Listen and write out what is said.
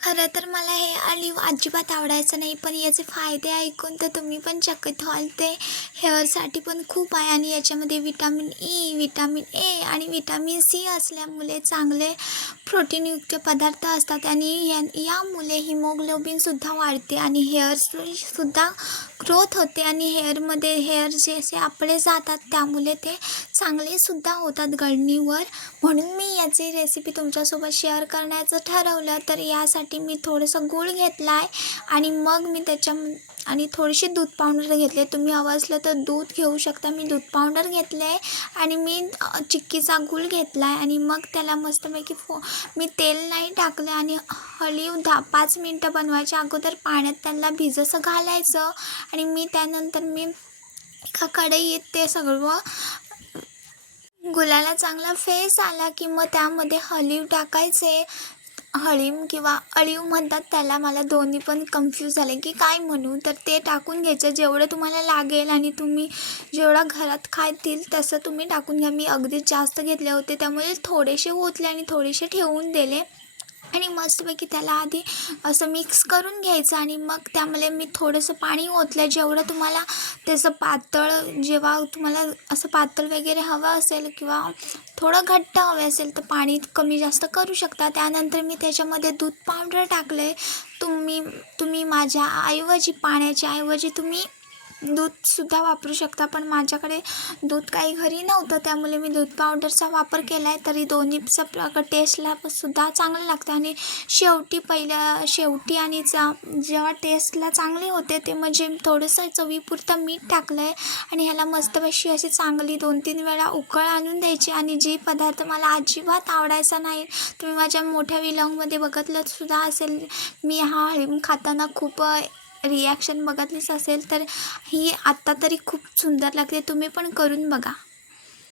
खरं तर मला हे ऑलिव्ह अजिबात आवडायचं नाही, पण याचे फायदे ऐकून तर तुम्ही पण चकित व्हाल. ते हेअरसाठी पण खूप आहे आणि याच्यामध्ये विटॅमिन ई, विटॅमिन ए आणि विटॅमिन सी असल्यामुळे चांगले प्रोटीनयुक्त पदार्थ असतात आणि यामुळे हिमोग्लोबिनसुद्धा वाढते आणि हेअरसुद्धा ग्रोथ होते आणि हेअर जे असे आपले जातात त्यामुळे ते चांगलेसुद्धा होतात गळणीवर. म्हणून मी याची रेसिपी तुमच्यासोबत शेअर करण्याचं ठरवलं. तर यासाठी मी थोडंसं गूळ घेतला आहे आणि मग मी आणि थोडीशी दूध पावडर घेतले. तुम्ही हवं असलं तर दूध घेऊ शकता. मी दूध पावडर घेतले आहे आणि मी चिक्कीचा गूळ घेतला आहे आणि मग त्याला मस्तपैकी मी तेल नाही टाकलं आणि ऑलिव्ह 5 मिनटं बनवायच्या अगोदर पाण्यात त्याला भिजसं घालायचं आणि त्यानंतर मी एका कढईत ते सगळं गुलाला चांगला फेस आला की मग त्यामध्ये ऑलिव्ह टाकायचे. हळीव किंवा अळीव म्हणतात त्याला, मला दोन्ही पण कन्फ्यूज झाले की काय म्हणू. तर ते टाकून घ्यायचं जेवढं तुम्हाला लागेल आणि तुम्ही जेवढा घरात खातील तसं तुम्ही टाकून घ्या. मी अगदीच जास्त घेतले होते त्यामुळे थोडेसे ओतले आणि थोडेसे ठेवून दिले आणि मस्तपैकी त्याला आधी असं मिक्स करून घ्यायचं आणि मग त्यामध्ये मी थोडंसं पाणी ओतलं. जेवढं तुम्हाला त्याचं पातळ, जेव्हा तुम्हाला असं पातळ वगैरे हवं असेल किंवा थोडं घट्ट हवे असेल तर पाणी कमी जास्त करू शकता. त्यानंतर मी त्याच्यामध्ये दूध पावडर टाकले. तुम्ही माझ्या ऐवजी, पाण्याच्या ऐवजी तुम्ही दूधसुद्धा वापरू शकता, पण माझ्याकडे दूध काही घरी नव्हतं त्यामुळे मी दूध पावडरचा वापर केला आहे. तरी दोन्हीचा टेस्टला सुद्धा चांगलं लागतं आणि शेवटी आणि जेव्हा टेस्टला चांगले होते ते म्हणजे थोडंसं चवीपुरतं मीठ टाकलं आहे आणि ह्याला मस्तपैकी अशी चांगली 2-3 वेळा उकळ आणून द्यायची. आणि जे पदार्थ मला अजिबात आवडायचा नाही, तुम्ही माझ्या मोठ्या व्लॉगमध्ये बघितलं सुद्धा असेल, मी हा हळीव खाताना खूप रिॲक्शन बघितलीच असेल, तर ही आत्ता तरी खूप सुंदर लागते. तुम्ही पण करून बघा.